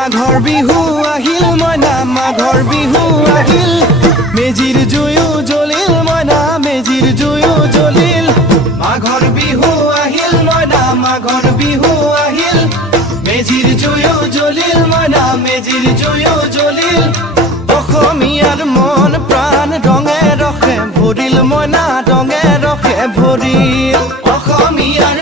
মাঘৰ বিহু আহিল মইনা মাঘৰ বিহু আহিল মেজিৰ জুয়ো জ্বলিল মইনা মেজিৰ জুয়ো জ্বলিল মাঘৰ বিহু আহিল মইনা মাঘৰ বিহু আহিল মেজিৰ জুয়ো জ্বলিল মইনা মেজিৰ জুয়ো জ্বলিল অসমীয়াৰ মন প্ৰাণ ৰঙে ৰসে ভৰিল মইনা ৰঙে ৰসে ভৰিল অসমীয়াৰ